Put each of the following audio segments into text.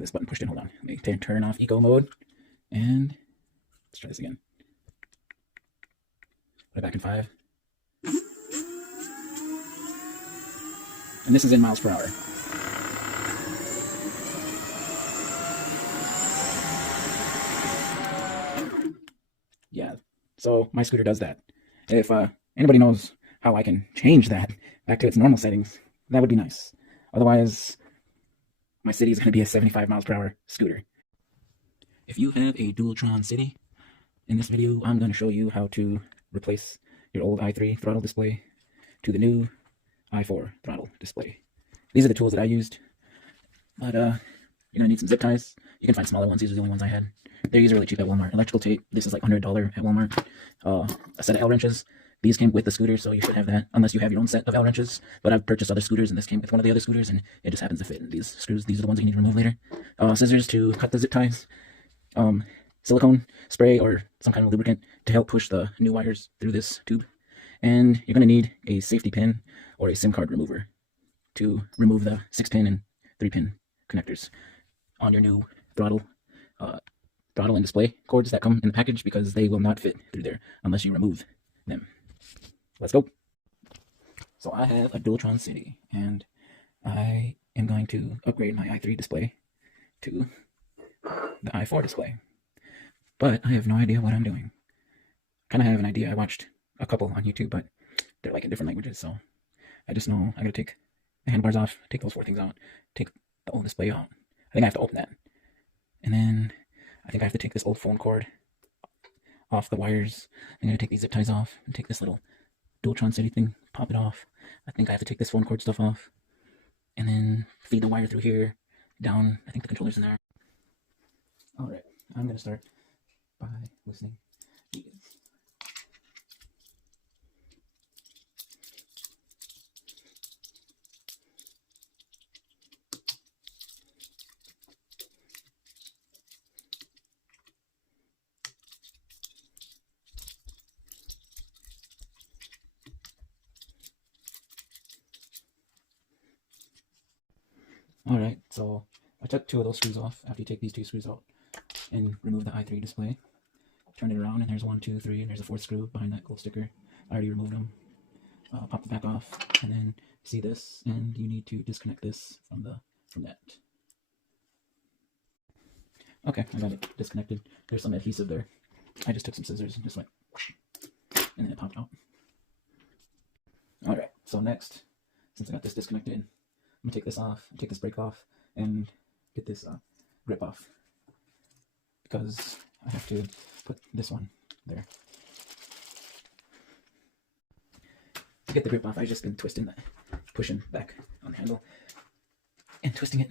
this button pushed in. Hold on. Let me turn off eco mode. And let's try this again. Put it back in 5. And this is in miles per hour. Yeah, so my scooter does that. If anybody knows how I can change that back to its normal settings, that would be nice. Otherwise, my city is going to be a 75 miles per hour scooter. If you have a Dualtron City, in this video I'm going to show you how to replace your old i3 throttle display to the new i4 throttle display. These are the tools that I used, but you're going to need some zip ties. You can find smaller ones. These are the only ones I had. They're usually really cheap at Walmart. Electrical tape, this is like $100 at Walmart. A set of L wrenches. These came with the scooter, so you should have that, unless you have your own set of L wrenches. But I've purchased other scooters, and this came with one of the other scooters, and it just happens to fit in these screws. These are the ones you need to remove later. Scissors to cut the zip ties. Silicone spray or some kind of lubricant to help push the new wires through this tube. And you're going to need a safety pin or a SIM card remover to remove the 6-pin and 3-pin connectors on your new throttle and display cords that come in the package, because they will not fit through there unless you remove them. Let's go. So I have a Dualtron City, and I am going to upgrade my i3 display to the i4 display. But I have no idea what I'm doing. Kind of have an idea. I watched a couple on YouTube, but they're like in different languages, so I just know I gotta take the handlebars off, take those 4 things out, take the old display out. I think I have to open that. And then I think I have to take this old phone cord off the wires. I'm going to take these zip ties off and take this little Dualtron City thing, pop it off. I think I have to take this phone cord stuff off and then feed the wire through here, down. I think the controller's in there. Alright, I'm going to start by listening these. Alright, so I took 2 of those screws off. After you take these 2 screws out and remove the i3 display, turn it around, and there's 1, 2, 3, and there's a 4th screw behind that gold sticker. I already removed them. Pop the back off, and then see this, and you need to disconnect this from that. Okay, I got it disconnected. There's some adhesive there. I just took some scissors and just went whoosh, and then it popped out. Alright, so next, since I got this disconnected, I'm going to take this off, take this brake off, and get this grip off, because I have to put this one there. To get the grip off, I've just been twisting that, pushing back on the handle, and twisting it.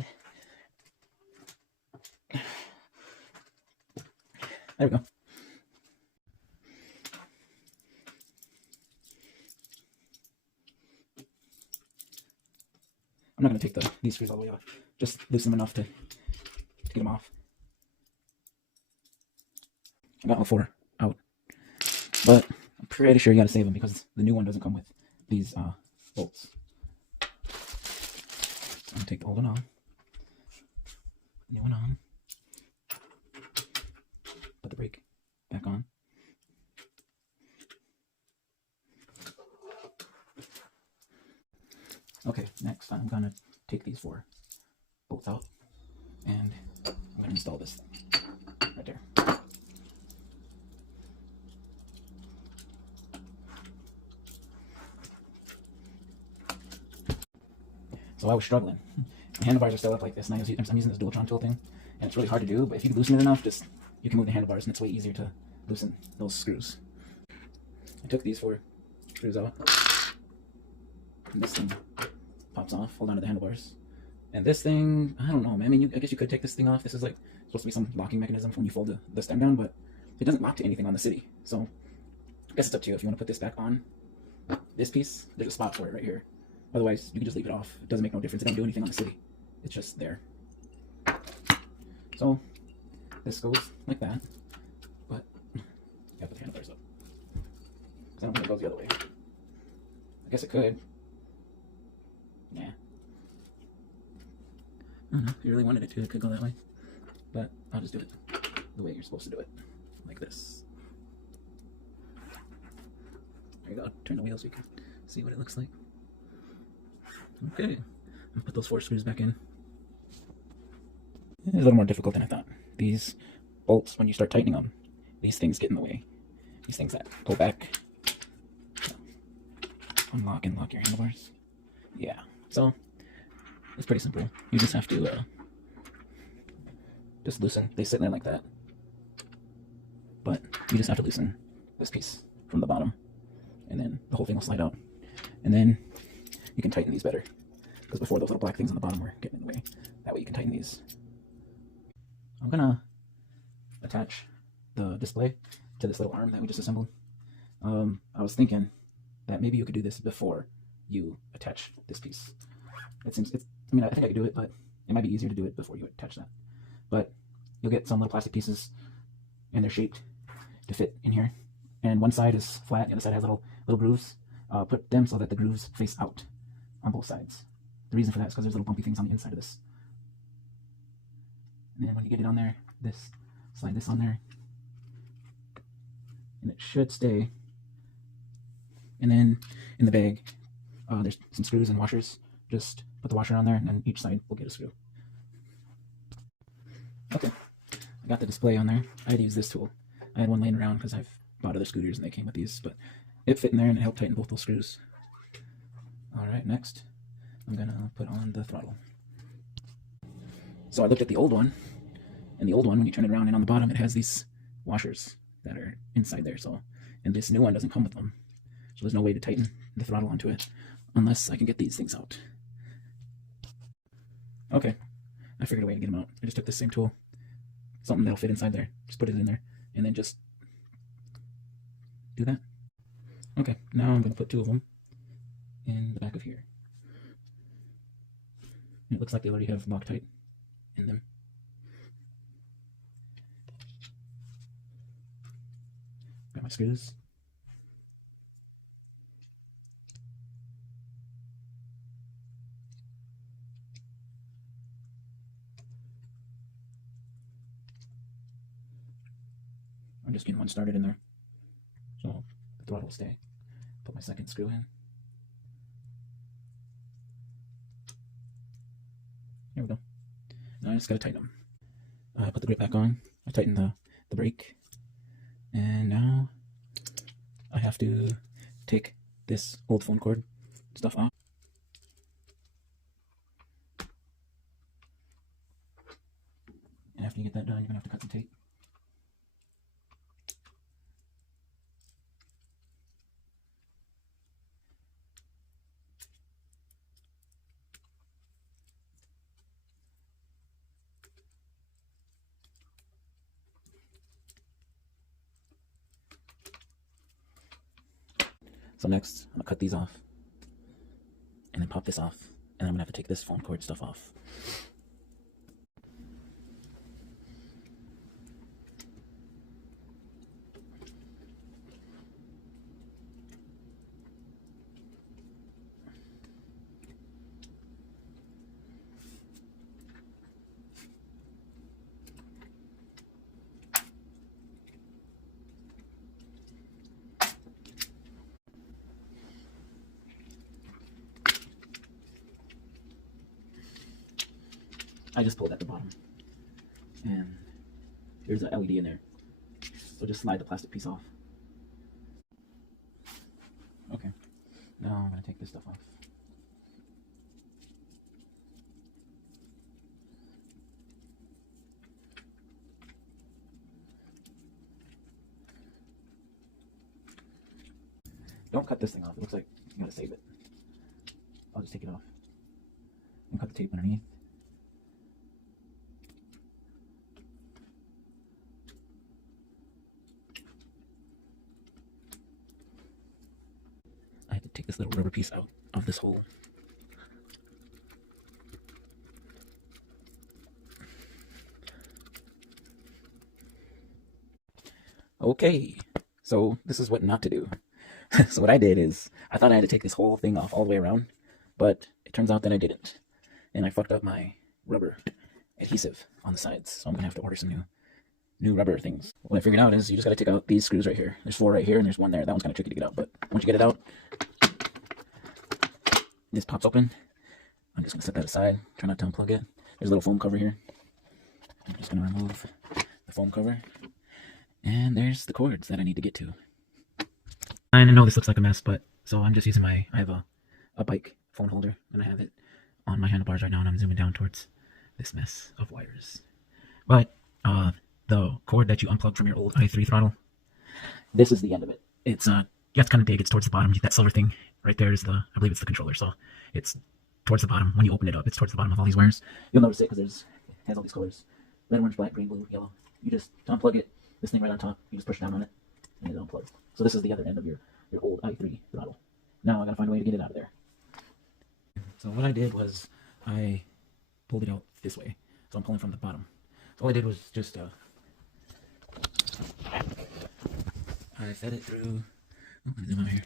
There we go. I'm not going to take these screws all the way off, just loosen them enough to get them off. I got all 4 out, but I'm pretty sure you got to save them because the new one doesn't come with these bolts. So I'm going to take the old one on, new one on, put the brake back on. Okay, next I'm going to take these 4 bolts out, and I'm going to install this thing right there. So I was struggling. The handlebars are still up like this, and I'm using this Dualtron tool thing, and it's really hard to do, but if you loosen it enough, you can move the handlebars, and it's way easier to loosen those screws. I took these 4 screws out, and this thing pops off, hold on to the handlebars. And this thing, I don't know, man. I mean, I guess you could take this thing off. This is like supposed to be some locking mechanism when you fold the stem down, but it doesn't lock to anything on the City. So I guess it's up to you if you want to put this back on. This piece, there's a spot for it right here. Otherwise, you can just leave it off. It doesn't make no difference. It doesn't do anything on the City. It's just there. So this goes like that, but you gotta put the handlebars up, because I don't think it goes the other way. I guess it could. Yeah. Oh, no. If you really wanted it to, it could go that way. But I'll just do it the way you're supposed to do it. Like this. There you go. Turn the wheel so you can see what it looks like. Okay. I'll put those 4 screws back in. It's a little more difficult than I thought. These bolts, when you start tightening them, these things get in the way. These things that pull back. Unlock and lock your handlebars. Yeah. So, it's pretty simple. You just have to just loosen. They sit in there like that. But you just have to loosen this piece from the bottom. And then the whole thing will slide out. And then you can tighten these better. Because before those little black things on the bottom were getting in the way. That way you can tighten these. I'm gonna attach the display to this little arm that we just assembled. I was thinking that maybe you could do this before you attach this piece. I think I could do it, but it might be easier to do it before you attach that. But you'll get some little plastic pieces, and they're shaped to fit in here. And one side is flat, the other side has little grooves. Put them so that the grooves face out on both sides. The reason for that is because there's little bumpy things on the inside of this. And then when you get it on there, slide this on there, and it should stay. And then in the bag, there's some screws and washers. Just put the washer on there, and then each side will get a screw. Okay, I got the display on there. I had to use this tool. I had one laying around because I've bought other scooters and they came with these, but it fit in there and it helped tighten both those screws. Alright, next I'm gonna put on the throttle. So I looked at the old one, and the old one, when you turn it around and on the bottom, it has these washers that are inside there. So, and this new one doesn't come with them. So there's no way to tighten the throttle onto it unless I can get these things out. Okay, I figured a way to get them out. I just took this same tool, something that'll fit inside there. Just put it in there, and then just do that. Okay, now I'm going to put 2 of them in the back of here. And it looks like they already have Loctite in them. Got my screws. I'm just getting one started in there, so the throttle will stay. Put my second screw in. Here we go. Now I just gotta tighten them. I put the grip back on. I tighten the brake, and now I have to take this old phone cord stuff off. And after you get that done, you're gonna have to cut some tape. So next, I'm gonna cut these off, and then pop this off, and I'm gonna have to take this phone cord stuff off. I just pulled at the bottom, and there's an LED in there, so just slide the plastic piece off. Okay, now I'm going to take this stuff off. Don't cut this thing off, it looks like you gotta save it. I'll just take it off and cut the tape underneath. I had to take this little rubber piece out of this hole. Okay, so this is what not to do. So what I did is, I thought I had to take this whole thing off all the way around, but it turns out that I didn't. And I fucked up my rubber adhesive on the sides, so I'm gonna have to order some new rubber things. What I figured out is you just gotta take out these screws right here. There's 4 right here, and there's 1 there. That one's kind of tricky to get out, but once you get it out, this pops open. I'm just gonna set that aside. Try not to unplug it. There's a little foam cover here. I'm just gonna remove the foam cover, and there's the cords that I need to get to. I know this looks like a mess, but so I'm just using I have a bike phone holder, and I have it on my handlebars right now, and I'm zooming down towards this mess of wires. But the cord that you unplug from your old i3 throttle, this is the end of it. It's you have to kind of dig. It's towards the bottom. That silver thing right there is I believe it's the controller. So it's towards the bottom. When you open it up, it's towards the bottom of all these wires. You'll notice it because it has all these colors: red, orange, black, green, blue, yellow. You just unplug it. This thing right on top. You just push down on it, and it unplugs. So this is the other end of your old i3 throttle. Now I gotta find a way to get it out of there. So what I did was I pulled it out this way. So I'm pulling from the bottom. So all I did was just I fed it through. Oh, let me zoom out here.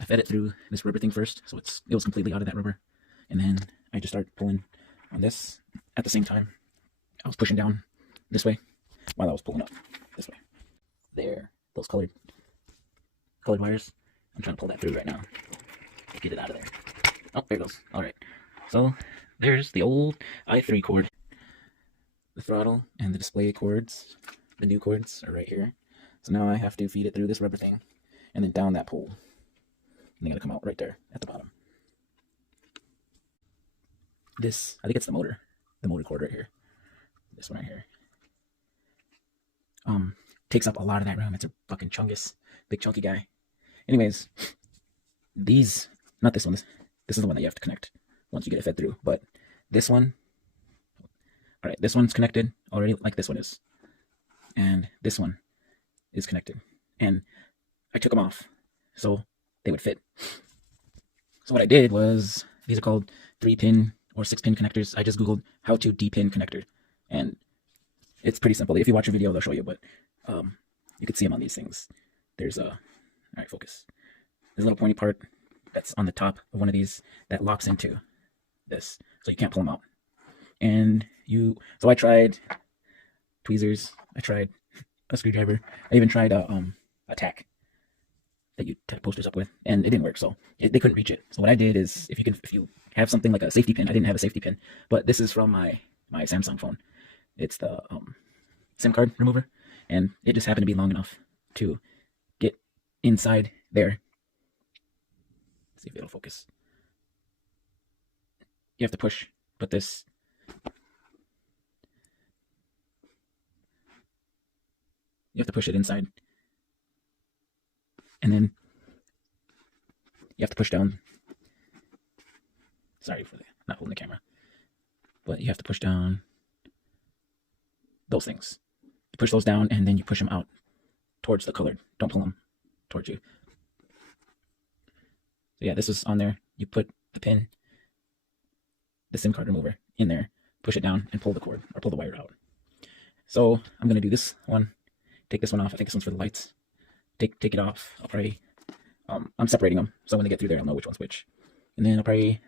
I fed it through this rubber thing first, so it was completely out of that rubber, and then I just started pulling on this at the same time. I was pushing down this way while I was pulling up this way. There, those colored wires. I'm trying to pull that through right now. Get it out of there. Oh, there it goes. All right. So there's the old i3 cord. The throttle and the display cords, the new cords, are right here. So now I have to feed it through this rubber thing and then down that pole. And they gotta come out right there at the bottom. This, I think it's the motor cord right here. This one right here. Takes up a lot of that room. It's a fucking chungus, big chunky guy. Anyways, these, not this one. This is the one that you have to connect once you get it fed through. But this one, all right, this one's connected already, like this one is, and this one is connected. And I took them off so they would fit. So what I did was, these are called 3-pin or 6-pin connectors. I just googled how to D-pin connector, and it's pretty simple. If you watch a video, they'll show you, but you can see them on these things. There's all right, focus. There's a little pointy part that's on the top of one of these that locks into this, so you can't pull them out. And so I tried tweezers, I tried a screwdriver, I even tried a tack that you tack posters up with, and it didn't work. So they couldn't reach it. So what I did is, if you have something like a safety pin, I didn't have a safety pin, but this is from my Samsung phone. It's the SIM card remover, and it just happened to be long enough to get inside there. Let's see if it'll focus. You have to put this. You have to push it inside, and then you have to push down. Sorry for not holding the camera, but you have to push down those things. You push those down, and then you push them out towards the colored. Don't pull them towards you. So yeah, this is on there. You put the pin, the SIM card remover, in there, push it down, and pull the cord, or pull the wire out. So I'm gonna do this one. Take this one off. I think this one's for the lights. Take it off. I'll probably I'm separating them, so when they get through there, I'll know which one's which. And then I'll probably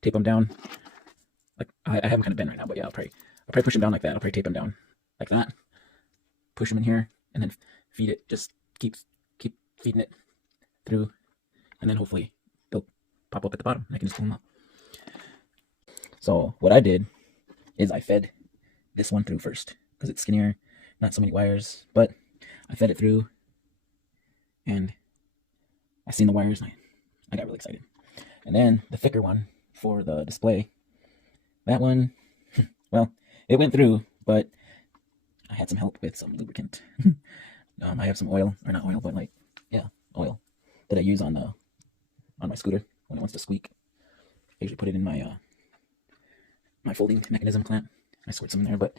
tape them down. Like I have them kind of bent right now, but yeah, I'll probably push them down like that. I'll probably tape them down like that. Push them in here, and then feed it. Just keep feeding it through, and then hopefully they'll pop up at the bottom, and I can just pull them up. So what I did is I fed this one through first because it's skinnier, not so many wires, but I fed it through, and I seen the wires, and I got really excited. And then the thicker one for the display, that one, well, it went through, but I had some help with some lubricant. I have some oil, or not oil, but like, yeah, oil that I use on my scooter when it wants to squeak. I usually put it in my my folding mechanism clamp. I squirt some in there, but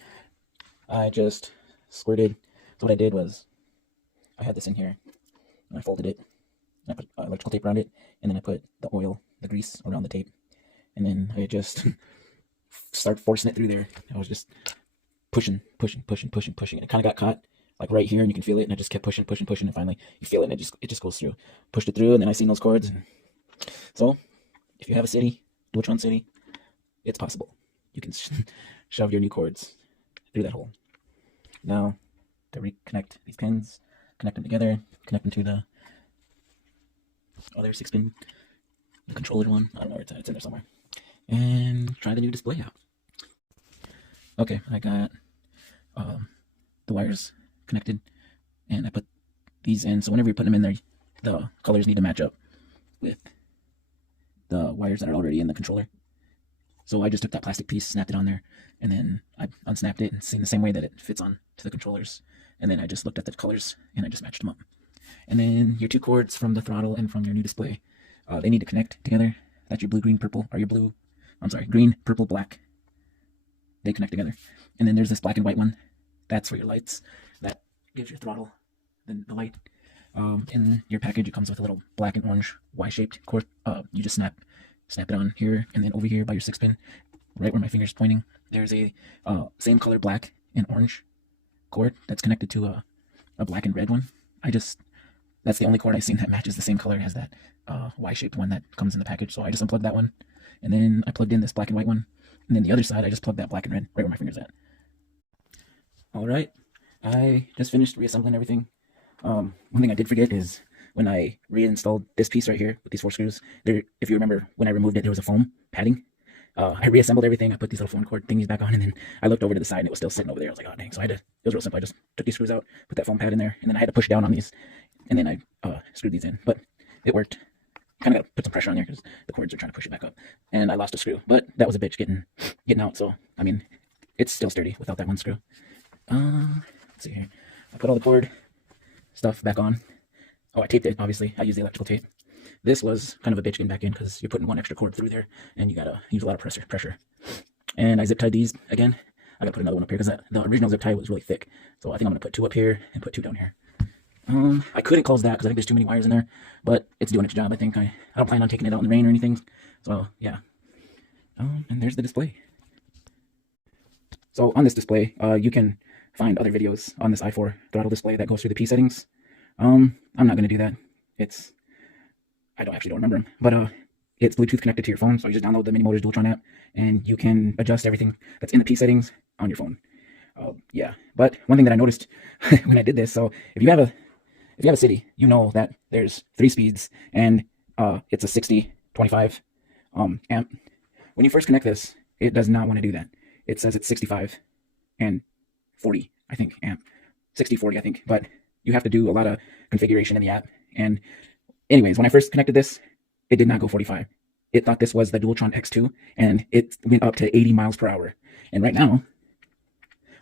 I just squirted. So what I did was, I had this in here, and I folded it, and I put electrical tape around it, and then I put the oil, the grease around the tape, and then I just start forcing it through there. I was just pushing, and it kind of got caught like right here, and you can feel it, and I just kept pushing, and finally you feel it, and it just goes through. Pushed it through, and then I seen those cords. And so if you have a city, Dualtron City, it's possible. You can shove your new cords through that hole. Now, to reconnect these pins, connect them together, connect them to the other 6-pin, the controller one. I don't know where it's at. It's in there somewhere. And try the new display out. Okay, I got the wires connected, and I put these in. So whenever you put them in there, the colors need to match up with the wires that are already in the controller. So I just took that plastic piece, snapped it on there, and then I unsnapped it and seen the same way that it fits on to the controllers. And then I just looked at the colors and I just matched them up. And then your two cords from the throttle and from your new display, they need to connect together. That's your blue, green, purple, or your blue, I'm sorry, green, purple, black. They connect together. And then there's this black and white one. That's for your lights. That gives your throttle the light. In your package, it comes with a little black and orange Y-shaped cord. You just snap it on here, and then over here by your 6-pin, right where my finger's pointing, there's a same color black and orange cord that's connected to a black and red one. That's the only cord I've seen that matches the same color as that Y-shaped one that comes in the package. So I just unplugged that one, and then I plugged in this black and white one, and then the other side I just plugged that black and red right where my finger's at. All right, I just finished reassembling everything. One thing I did forget is when I reinstalled this piece right here with these 4 screws, if you remember, when I removed it, there was a foam padding. I reassembled everything. I put these little foam cord thingies back on, and then I looked over to the side and it was still sitting over there. I was like, oh dang. So it was real simple. I just took these screws out, put that foam pad in there, and then I had to push down on these, and then I screwed these in. But it worked. Kind of got to put some pressure on there because the cords are trying to push it back up. And I lost a screw, but that was a bitch getting out. So, I mean, it's still sturdy without that one screw. Let's see here. I put all the cord stuff back on. Oh, I taped it, obviously. I used the electrical tape. This was kind of a bitch getting back in because you're putting one extra cord through there and you gotta use a lot of pressure. And I zip tied these again. I gotta put another one up here because the original zip tie was really thick. So I think I'm gonna put 2 up here and put 2 down here. I couldn't close that because I think there's too many wires in there, but it's doing its job. I think I don't plan on taking it out in the rain or anything. So yeah. And there's the display. So on this display, you can find other videos on this EY4 throttle display that goes through the P settings. I'm not going to do that. I don't remember them, but it's Bluetooth connected to your phone, so you just download the minimotors Dualtron app, and you can adjust everything that's in the P settings on your phone. Yeah, but one thing that I noticed when I did this, so if you have a city, you know that there's 3 speeds, and it's a 60-25 amp. When you first connect this, it does not want to do that. It says it's 65 and 40, I think, amp. 60-40, I think, but you have to do a lot of configuration in the app. And anyways, when I first connected this, it did not go 45. It thought this was the Dualtron X2, and it went up to 80 miles per hour. And right now,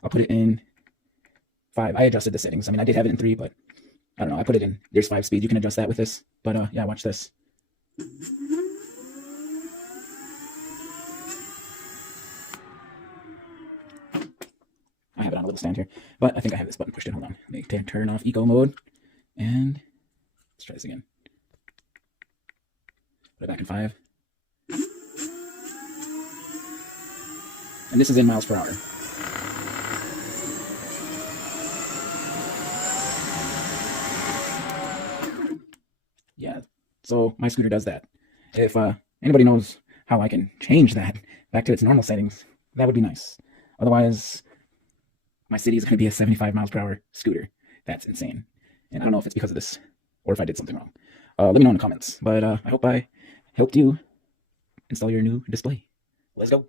I'll put it in 5. I adjusted the settings. I mean, I did have it in 3, but I don't know. I put it in. There's 5 speeds. You can adjust that with this. But yeah, watch this. I have it on a little stand here, but I think I have this button pushed in. Hold on. Let me turn off eco mode, and let's try this again. Put it back in 5. And this is in miles per hour. Yeah, so my scooter does that. If anybody knows how I can change that back to its normal settings, that would be nice. Otherwise, my city is going to be a 75 miles per hour scooter. That's insane. And I don't know if it's because of this or if I did something wrong. Let me know in the comments. But I hope I helped you install your new display. Let's go.